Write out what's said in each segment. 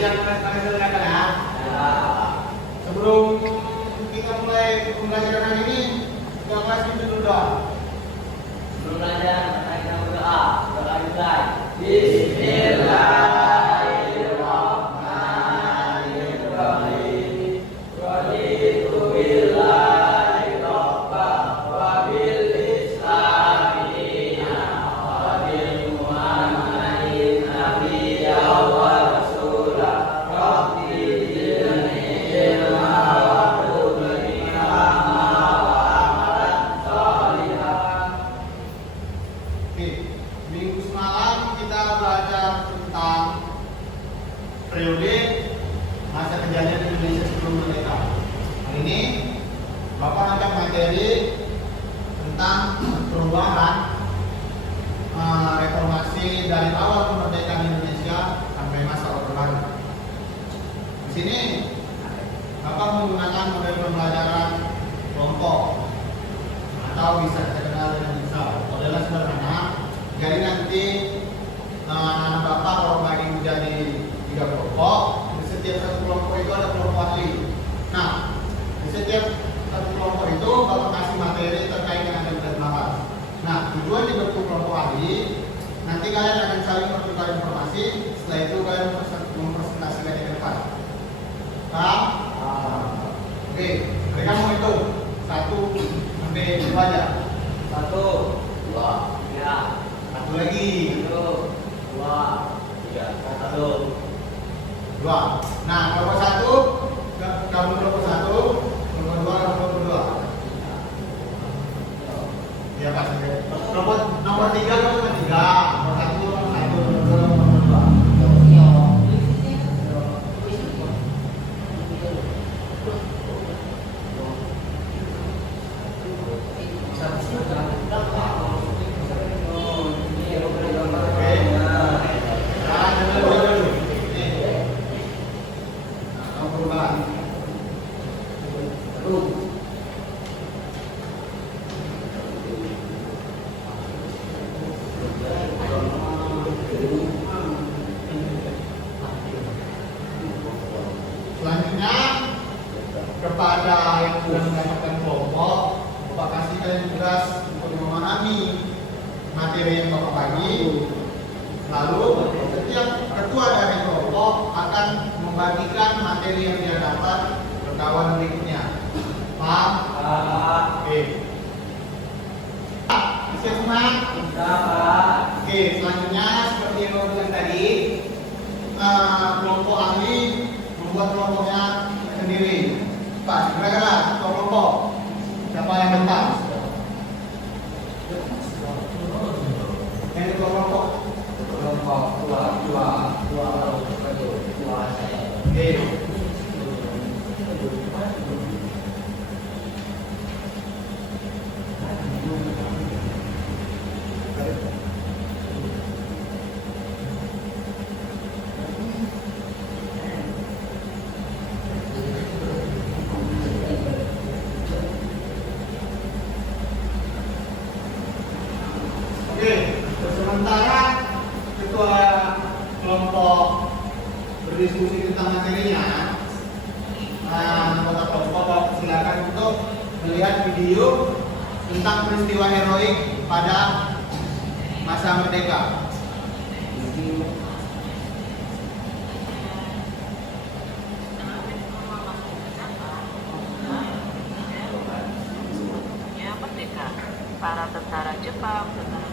siap kalian dengarkan ya. Sebelum kita mulai pembelajaran hari ini, kita kelas itu dulu doa. Sebelum belajar, kita berdoa. Doa dimulai. Bismillahirrahmanirrahim. Raditu billahi rabban wa bil islami dinan wa bi Muhammadin nabiyyan wa rasulah. Rabbi zidni ilma warzuqni ilma wa amalan shalihan. Oke, minggu semalam kita belajar tentang periode masa kejadian Indonesia sebelum merdeka. Hari ini Bapak akan materi tentang perubahan reformasi dari awal kemerdekaan Indonesia sampai masa Orde Baru. Di sini Bapak menggunakan model pembelajaran kelompok atau bisa kita kenal dengan misal. Modelnya sederhana. Jadi nanti anak Bapak kalau bagi menjadi 3 kelompok. Di setiap satu kelompok itu ada kelompok ahli. Nah, di setiap satu kelompok itu Bapak kasih materi terkait dengan keberagaman. Nah, tujuan dibentuk kelompok ahli. Nanti kalian akan saling bertukar informasi. Setelah itu kalian mempresentasikan di depan. Paham? Oke, mereka mau hitung 1 sampai 2 aja. 1, 2, 3, Satu lagi. 1, 2, 3, 1. 2. Nah, kelompok 1 kamu kelompok 1, kelompok 2 kamu kelompok 2. Ya Pak. Kelompok nomor 3 kelompok 3, nomor 1 kelompok 1, nomor 2 kelompok 2. Selanjutnya kepada yang sudah mendapatkan kelompok, Bapak kasih kalian tugas untuk memahami materi yang Bapak bagi. Lalu setiap ketua dari kelompok akan membagikan materi yang dia dapat ke kawan berikutnya. Paham? Oke. Bisa semua? Oke, selanjutnya seperti yang Bapak bilang tadi, kelompok ahli membuat kelompoknya sendiri. Pak, segera kelompok. Siapa yang bentar? Yang ketua kelompok. Kelompok 2 saya. Oke. Oke, sementara ketua kelompok berdiskusi tentang materinya, anggota kelompok silakan untuk melihat video tentang peristiwa heroik pada masa merdeka. Ya, merdeka. Para tentara Jepang, tentara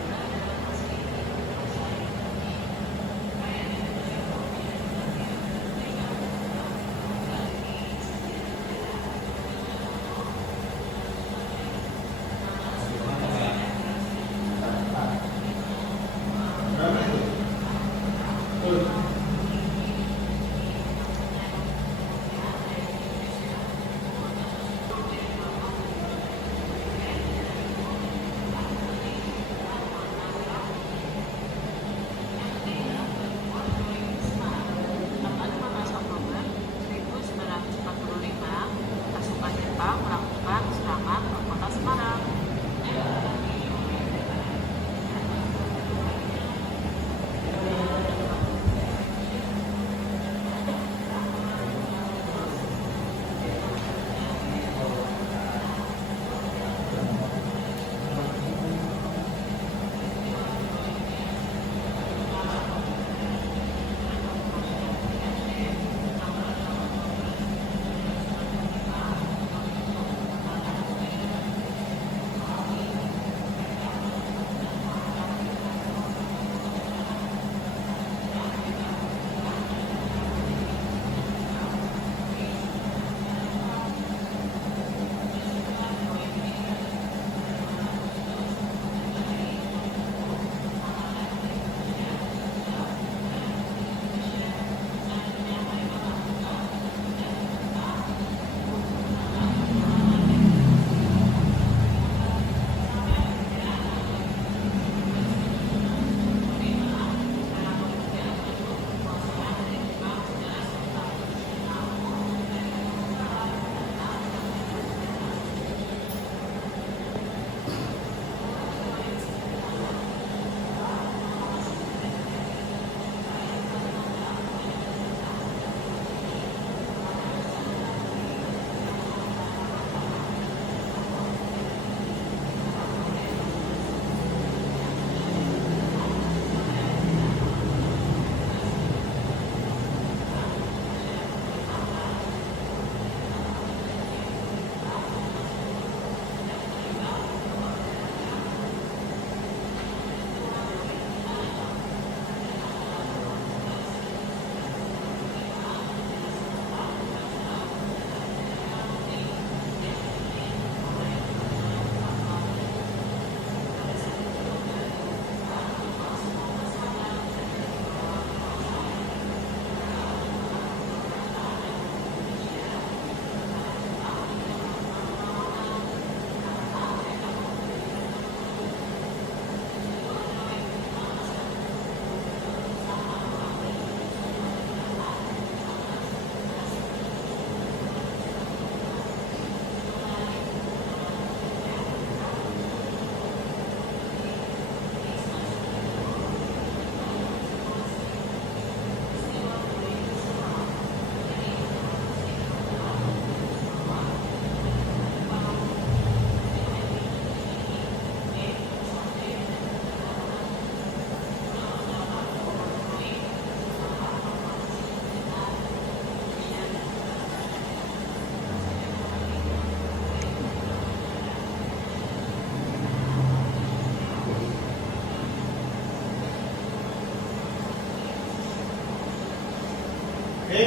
Oke.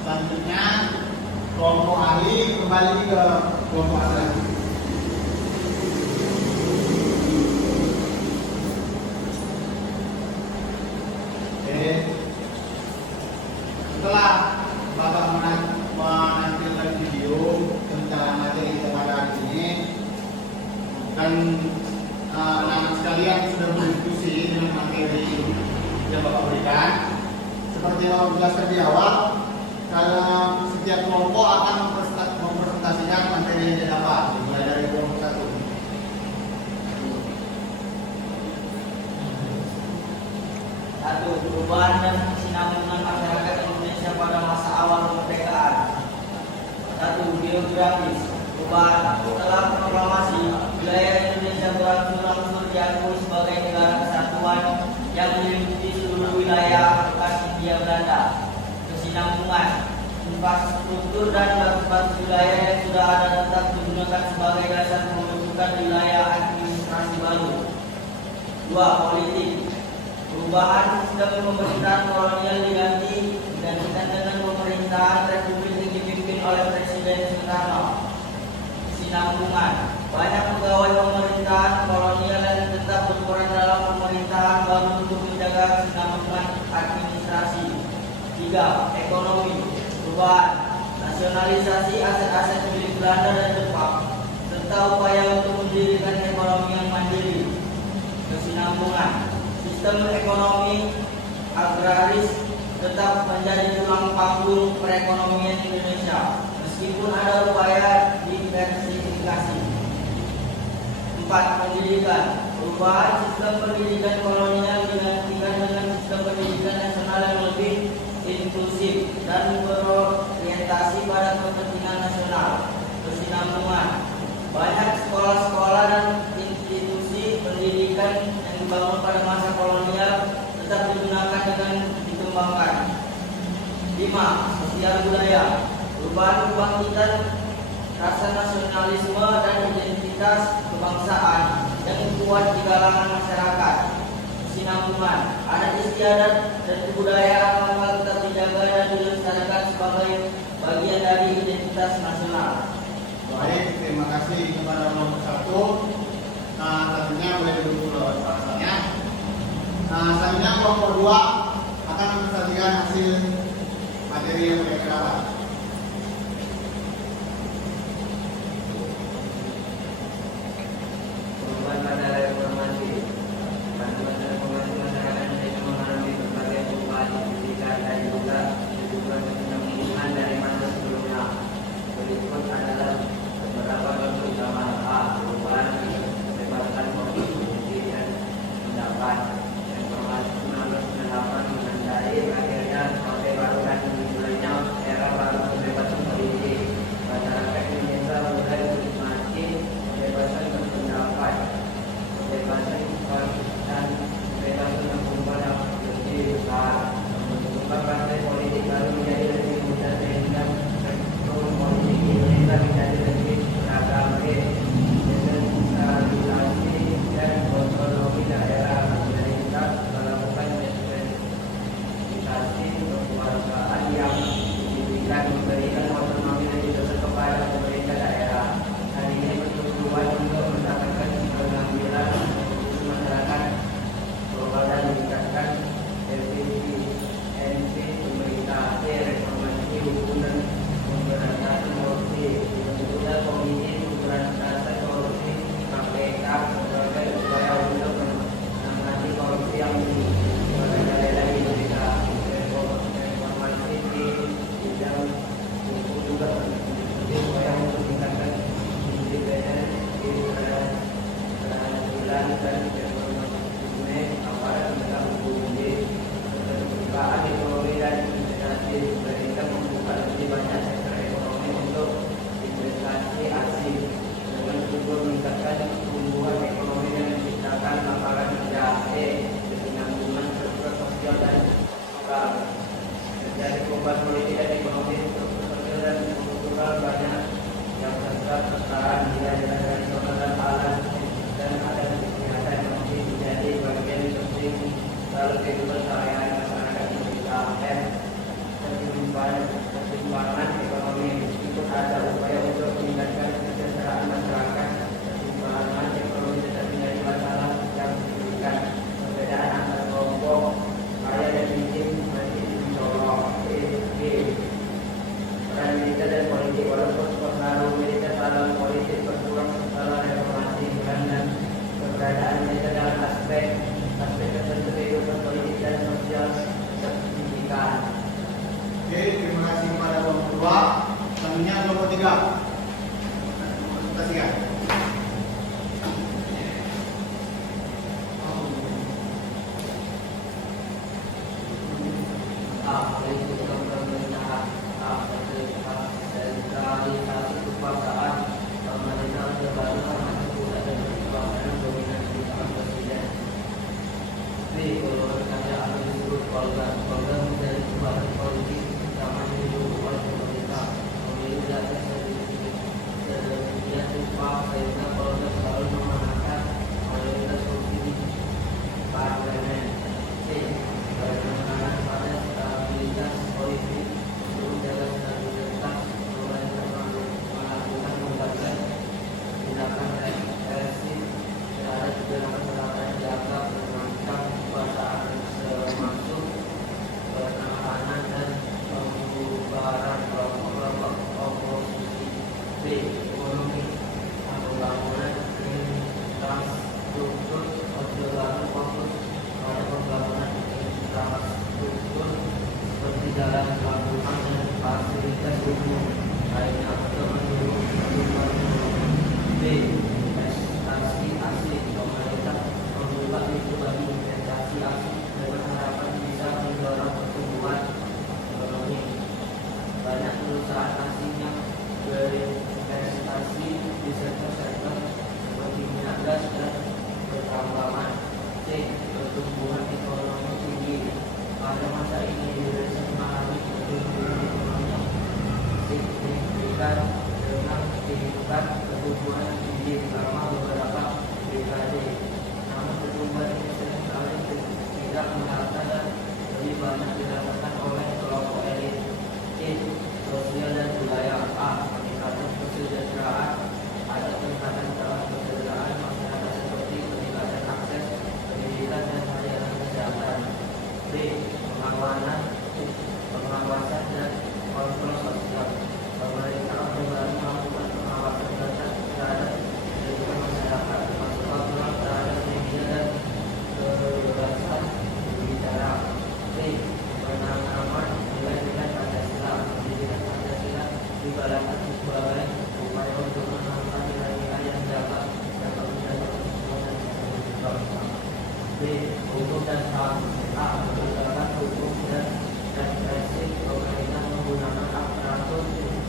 Selanjutnya kelompok ahli kembali ke kelompok ahli lagi. Oke. Setelah Bapak menampilkan video tentang materi kita pada hari ini dan anak-anak sekalian sudah berdiskusi dengan materi yang Bapak berikan. Seperti yang Bapak jelaskan di awal, kalau setiap kelompok akan mempresentasikan materi yang didapat, mulai dari kelompok 1. Satu, perubahan dan kesinambungan masyarakat Indonesia pada masa awal kemerdekaan. Satu, geografis. Perubahan setelah proklamasi, wilayah Indonesia berangsur-angsur diakui sebagai negara kesatuan yang meliputi seluruh wilayah bekas Hindia Belanda. Kesinambungan, infrastruktur dan batas wilayah yang sudah ada tetap digunakan sebagai dasar pembentukan wilayah administrasi baru. Dua, politik. Perubahan sistem pemerintahan kolonial digantikan dengan pemerintahan republik yang dipimpin oleh Presiden Soekarno. Kesinambungan, banyak pegawai pemerintahan kolonial yang tetap berperan dalam pemerintahan baru untuk menjaga kesinambungan administrasi. 3. Ekonomi. Perubahan, nasionalisasi aset-aset milik Belanda dan Jepang serta upaya untuk mendirikan ekonomi yang mandiri. Kesinambungan, sistem ekonomi agraris tetap menjadi tulang punggung perekonomian Indonesia meskipun ada upaya diversifikasi. 4. Pendidikan. Perubahan sistem pendidikan kolonial digantikan dengan sistem pendidikan nasional yang lebih inklusif dan berorientasi pada kepentingan nasional. Kesinambungan, banyak sekolah-sekolah dan institusi pendidikan yang dibangun pada masa kolonial tetap digunakan dengan dikembangkan. 5. Sosial budaya. Perubahan kebangkitan rasa nasionalisme dan identitas kebangsaan yang kuat di kalangan masyarakat. Kesinambungan, adat istiadat dan kebudayaan lokal tetap dijaga dan dilestarikan sebagai bagian dari identitas nasional. Baik, terima kasih kepada kelompok 1. Tentunya boleh duduk dulu alasannya. Selanjutnya kelompok 2 akan mempresentasikan hasil materi yang mereka dapat. Perubahan pada reformasi. Bantuan reformasi masyarakat Indonesia mengalami berbagai perubahan pendidikan dan juga kehidupan kesinambungan dari masa sebelumnya. Berikut adalah beberapa contoh utama. A. Perubahan kebebasan berpendapat dan pendapat. Reformasi 1998 menandai akhirnya Orde Baru dan dimulainya era baru kebebasan politik. Masyarakat Indonesia mulai menikmati kebebasan berpendapat, kebebasan dan kebebasan berkumpul yang lebih besar. Pembentukan partai politik baru menjadi lebih mudah sehingga struktur politik Indonesia menjadi lebih beragam, desentralisasi dan otonomi daerah. Pemerintah melakukan desentralisasi kekuasaan yang diberikan memberikan otonomi lebih besar kepada pemerintah daerah. Hal ini bertujuan untuk mendapatkan pengambilan masyarakat global dan meningkatkan efisiensi pemerintah. Reformasi hukum dan pemberantasan korupsi. Dibentuknya Komisi Pemberantasan Korupsi KPK sebagai upaya untuk menangani korupsi yang merajalela di Indonesia. Reformasi di bidang hukum juga mengikuti upaya untuk meningkatkan independensi peradilan dan reformasi aparat penegak hukum. Keterbukaan ekonomi dan investasi. Pemerintah membuka lebih banyak sektor ekonomi untuk investasi asing dengan tujuan meningkatkan pertumbuhan ekonomi dan menciptakan lapangan kerja. Kesinambungan struktur sosial dan terjadi perubahan politik dan ekonomi, struktur sosial dan kultural banyak yang terserap kesetaraan nilai-nilai nasional dan alat dan adat kesehatan ekonomi menjadi bagian penting dalam kehidupan sehari-hari masyarakat Indonesia. golongan karya atau disebut organ. Organ menjadi badan politik yang didukung oleh pemerintah, memilih data sedemikian rupa sehingga organ selalu memenangkan mayoritas kursi di parlemen. C. Berpengaruh pada stabilitas politik untuk menjaga stabilitas pemerintah melakukan berbagai tindakan represif terhadap gerakan-gerakan jaga mengancam kekuasaan termasuk penahanan dan pembubaran kelompok-kelompok oposisi. B. Ekonomi pembangunan infrastruktur perjalanan fokus pada pembangunan infrastruktur seperti jalan, pelabuhan, dan fasilitas umum lainnya untuk mendukung pertumbuhan ekonomi. B. Investasi asing pemerintah membuka pintu bagi investasi asing dengan harapan bisa mendorong pertumbuhan ekonomi. Banyak perusahaan asing yang berinvestasi di sektor-sektor seperti minyak gas dan pertambangan. C. Pertumbuhan ekonomi tinggi. Pada masa ini Indonesia mengalami pertumbuhan ekonomi yang signifikan dengan tingkat pertumbuhan tinggi selama beberapa dekade. Namun pertumbuhan ini seringkali tidak merata dan lebih banyak dirasakan oleh kelompok elit. C. Sosial dan budaya. A. Peningkatan kesejahteraan. Ada peningkatan dalam kesejahteraan masyarakat seperti peningkatan akses pendidikan dan layanan kesehatan. B. Pengawasan dan kontrol sosial. Pemerintah Orde Baru melakukan pengawasan terhadap kehidupan masyarakat, termasuk aturan terhadap media dan kebebasan berbicara. C. Penanaman nilai-nilai Pancasila. Pendidikan Pancasila digalakan sebagai upaya untuk menanamkan nilai-nilai yang dapat menjadi kesempatan bangsa. B. Hukum dan HAM. A. Penegakan hukum dan represif. Pemerintah menggunakan aparatur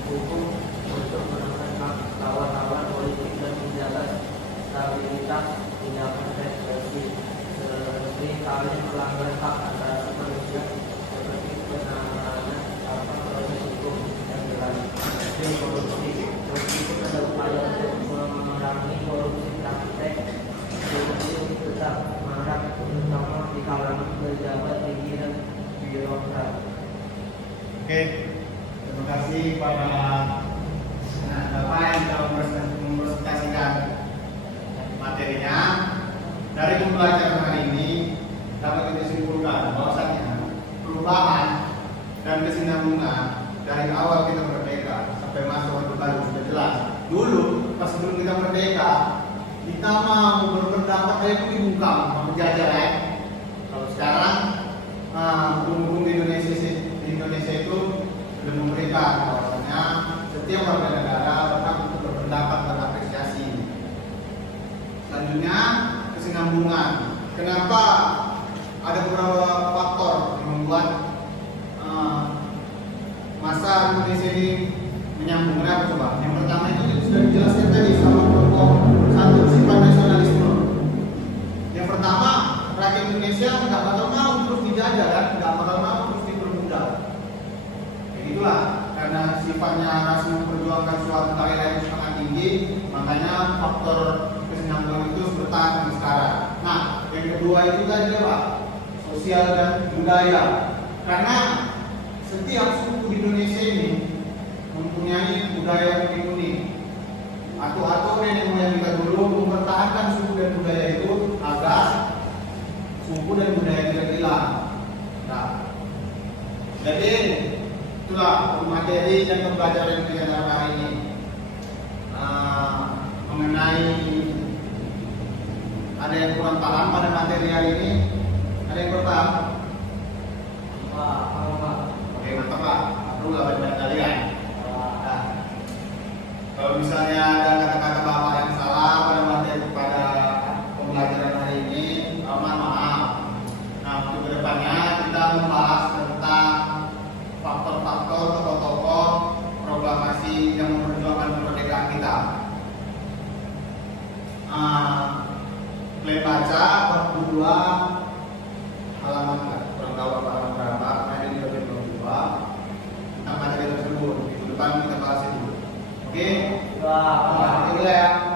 hukum untuk menangkap lawan-lawan politik dan menjaga stabilitas. Tindakan represif sering kali melanggar hak asasi manusia seperti penanganan proses hukum yang jelas. D. Korupsi. Meskipun ada upaya untuk memerangi korupsi, praktek korupsi tetap marak, terutama di kalangan pejabat tinggi dan birokrat. Oke, terima kasih kepada Bapak yang telah mempresentasikan materinya. Dari pembelajaran hari ini dapat kita simpulkan bahwasanya perubahan dan kesinambungan dari awal kita merdeka sampai masa Orde Baru sudah jelas. Dulu pas sebelum kita merdeka, kita mau berpendapat itu dibungkam sama penjajah ya. Kalau sekarang hukum di Indonesia itu sudah memberikan bahwasanya setiap warga negara berhak untuk berpendapat dan apresiasi. Selanjutnya kesinambungan. Kenapa ada beberapa faktor yang membuat masa Indonesia ini menyambung? Kenapa coba? Yang pertama itu sudah dijelaskan tadi sama kelompok satu, sifat nasionalisme. Yang pertama, rakyat Indonesia nggak bakal mau terus dijajah kan, nggak bakal mau terus diperbudak. Itulah karena sifatnya rasa memperjuangkan suatu karya yang sangat tinggi, makanya faktor kesinambungan itu bertahan sampai sekarang. Nah, yang kedua itu tadi apa? Sosial dan budaya. Karena setiap suku di Indonesia ini mempunyai budaya yang unik. Atau nenek moyang kita dulu mempertahankan suku dan budaya itu agar suku dan budaya tidak hilang. Nah, jadi itulah materi dan pembelajaran kita hari ini mengenai ada yang kurang paham pada materi hari ini. Ada yang kurang paham? Oke, mantap Pak. Perlu lah banyak kalian. Nah, kalau misalnya ada kata-kata Bapak yang salah pada materi pada pembelajaran hari ini, mohon maaf. Nah, untuk kedepannya kita membahas tentang faktor-faktor tokoh-tokoh proklamasi yang memperjuangkan kemerdekaan kita. Kalian baca bab 2 depan kita bahas itu. Oke? Wah, itu ya.